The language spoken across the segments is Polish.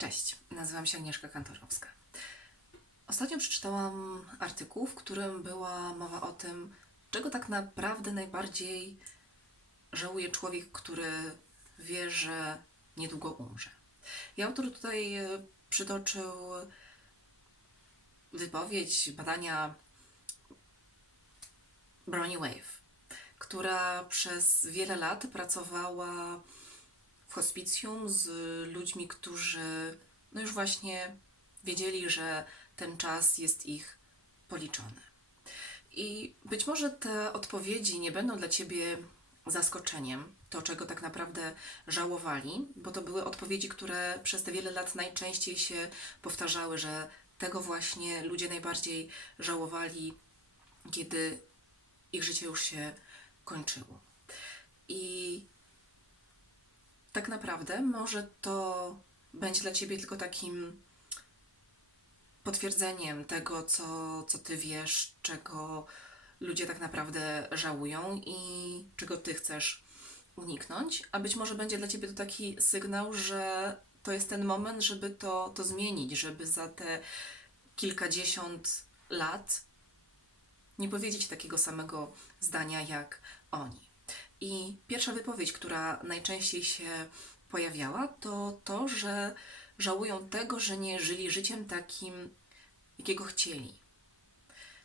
Cześć, nazywam się Agnieszka Kantorowska. Ostatnio przeczytałam artykuł, w którym była mowa o tym, czego tak naprawdę najbardziej żałuje człowiek, który wie, że niedługo umrze. I autor tutaj e, przytoczył wypowiedź, badania Brony Wave, która przez wiele lat pracowała w hospicjum z ludźmi, którzy no już właśnie wiedzieli, że ten czas jest ich policzony. I być może te odpowiedzi nie będą dla ciebie zaskoczeniem, to czego tak naprawdę żałowali, bo to były odpowiedzi, które przez te wiele lat najczęściej się powtarzały, że tego właśnie ludzie najbardziej żałowali, kiedy ich życie już się kończyło. I tak naprawdę może to będzie dla ciebie tylko takim potwierdzeniem tego, co, co ty wiesz, czego ludzie tak naprawdę żałują i czego ty chcesz uniknąć. A być może będzie dla ciebie to taki sygnał, że to jest ten moment, żeby to, to zmienić, żeby za te kilkadziesiąt lat nie powiedzieć takiego samego zdania jak oni. I pierwsza wypowiedź, która najczęściej się pojawiała, to to, że żałują tego, że nie żyli życiem takim, jakiego chcieli.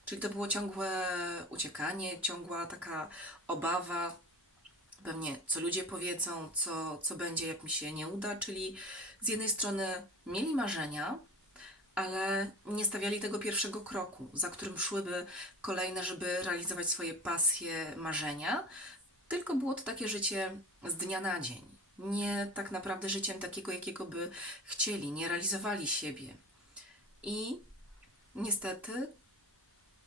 Czyli to było ciągłe uciekanie, ciągła taka obawa, pewnie co ludzie powiedzą, co, co będzie, jak mi się nie uda. Czyli z jednej strony mieli marzenia, ale nie stawiali tego pierwszego kroku, za którym szłyby kolejne, żeby realizować swoje pasje, marzenia, tylko było to takie życie z dnia na dzień. Nie tak naprawdę życiem takiego, jakiego by chcieli, nie realizowali siebie. I niestety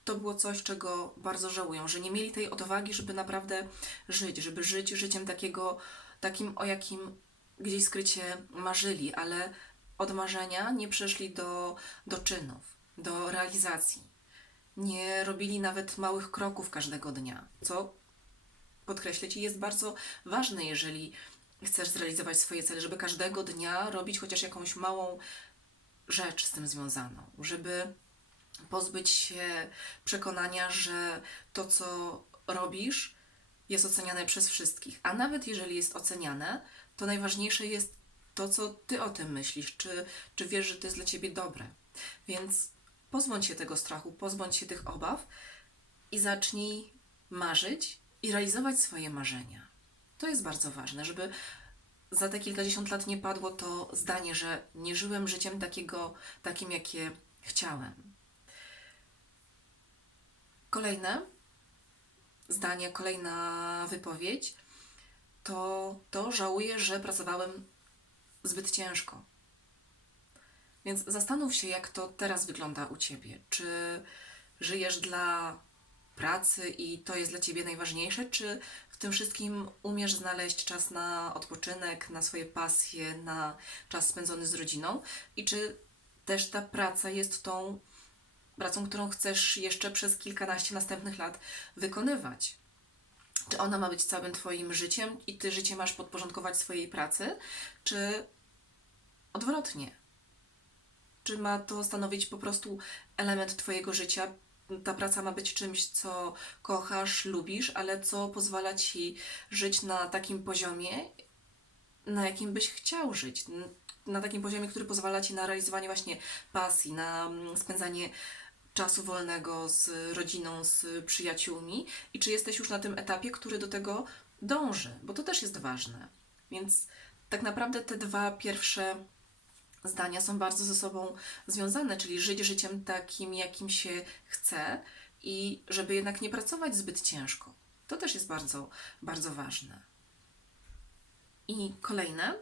to było coś, czego bardzo żałują, że nie mieli tej odwagi, żeby naprawdę żyć, żeby żyć życiem takiego, takim, o jakim gdzieś skrycie marzyli, ale od marzenia nie przeszli do, do czynów, do realizacji. Nie robili nawet małych kroków każdego dnia, co podkreślę Ci jest bardzo ważne, jeżeli chcesz zrealizować swoje cele, żeby każdego dnia robić chociaż jakąś małą rzecz z tym związaną, żeby pozbyć się przekonania, że to, co robisz, jest oceniane przez wszystkich. A nawet jeżeli jest oceniane, to najważniejsze jest to, co ty o tym myślisz, czy, czy wiesz, że to jest dla ciebie dobre. Więc pozbądź się tego strachu, pozbądź się tych obaw i zacznij marzyć i realizować swoje marzenia. To jest bardzo ważne, żeby za te kilkadziesiąt lat nie padło to zdanie, że nie żyłem życiem takiego, takim, jakie chciałem. Kolejne zdanie, kolejna wypowiedź to to żałuję, że pracowałem zbyt ciężko. Więc zastanów się, jak to teraz wygląda u ciebie. Czy żyjesz dla pracy i to jest dla ciebie najważniejsze, czy w tym wszystkim umiesz znaleźć czas na odpoczynek, na swoje pasje, na czas spędzony z rodziną i czy też ta praca jest tą pracą, którą chcesz jeszcze przez kilkanaście następnych lat wykonywać? Czy ona ma być całym Twoim życiem i Ty życie masz podporządkować swojej pracy, czy odwrotnie? Czy ma to stanowić po prostu element Twojego życia? Ta praca ma być czymś, co kochasz, lubisz, ale co pozwala Ci żyć na takim poziomie, na jakim byś chciał żyć. Na takim poziomie, który pozwala Ci na realizowanie właśnie pasji, na mm, spędzanie czasu wolnego z rodziną, z przyjaciółmi i czy jesteś już na tym etapie, który do tego dąży, bo to też jest ważne. Więc tak naprawdę te dwa pierwsze zdania są bardzo ze sobą związane, czyli żyć życiem takim, jakim się chce i żeby jednak nie pracować zbyt ciężko. To też jest bardzo, bardzo ważne. I kolejne.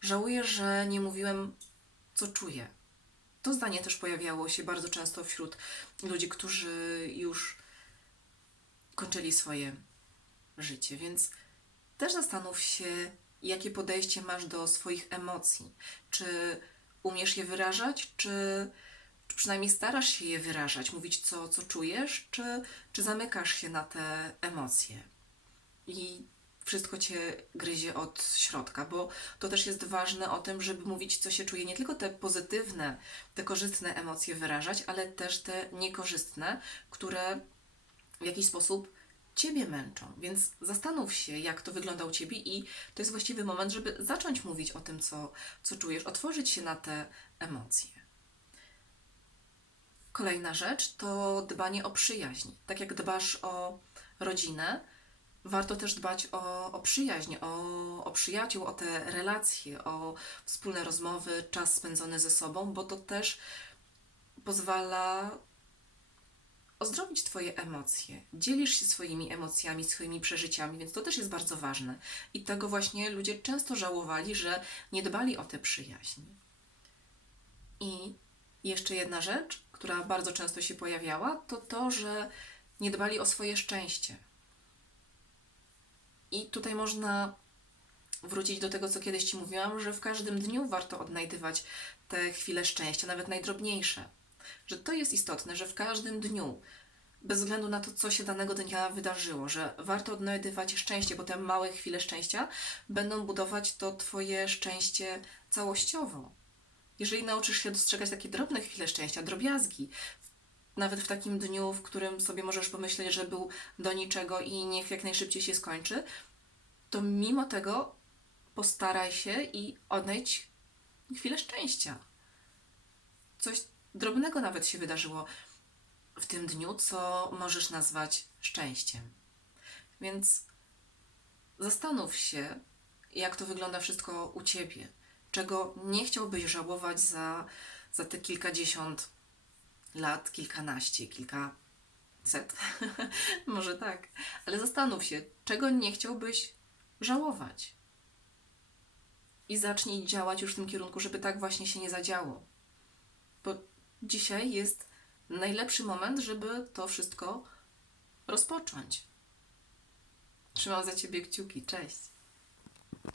Żałuję, że nie mówiłem, co czuję. To zdanie też pojawiało się bardzo często wśród ludzi, którzy już kończyli swoje życie, więc też zastanów się, jakie podejście masz do swoich emocji. Czy umiesz je wyrażać, czy, czy przynajmniej starasz się je wyrażać, mówić, co, co czujesz, czy, czy zamykasz się na te emocje. I wszystko cię gryzie od środka, bo to też jest ważne o tym, żeby mówić, co się czuje, nie tylko te pozytywne, te korzystne emocje wyrażać, ale też te niekorzystne, które w jakiś sposób ciebie męczą. Więc zastanów się, jak to wygląda u ciebie, i to jest właściwy moment, żeby zacząć mówić o tym, co, co czujesz, otworzyć się na te emocje. Kolejna rzecz to dbanie o przyjaźń. Tak jak dbasz o rodzinę, warto też dbać o, o przyjaźń, o, o przyjaciół, o te relacje, o wspólne rozmowy, czas spędzony ze sobą, bo to też pozwala ozdrowić Twoje emocje. Dzielisz się swoimi emocjami, swoimi przeżyciami, więc to też jest bardzo ważne. I tego właśnie ludzie często żałowali, że nie dbali o tę przyjaźń. I jeszcze jedna rzecz, która bardzo często się pojawiała, to to, że nie dbali o swoje szczęście. I tutaj można wrócić do tego, co kiedyś Ci mówiłam, że w każdym dniu warto odnajdywać te chwile szczęścia, nawet najdrobniejsze. Że to jest istotne, że w każdym dniu, bez względu na to, co się danego dnia wydarzyło, że warto odnajdywać szczęście, bo te małe chwile szczęścia będą budować to Twoje szczęście całościowo. Jeżeli nauczysz się dostrzegać takie drobne chwile szczęścia, drobiazgi, nawet w takim dniu, w którym sobie możesz pomyśleć, że był do niczego i niech jak najszybciej się skończy, to mimo tego postaraj się i odnajdź chwilę szczęścia. Coś drobnego nawet się wydarzyło w tym dniu, co możesz nazwać szczęściem. Więc zastanów się, jak to wygląda wszystko u ciebie. Czego nie chciałbyś żałować za, za te kilkadziesiąt lat, kilkanaście, kilkaset. Może tak. Ale zastanów się, czego nie chciałbyś żałować. I zacznij działać już w tym kierunku, żeby tak właśnie się nie zadziało. Bo dzisiaj jest najlepszy moment, żeby to wszystko rozpocząć. Trzymam za ciebie kciuki. Cześć.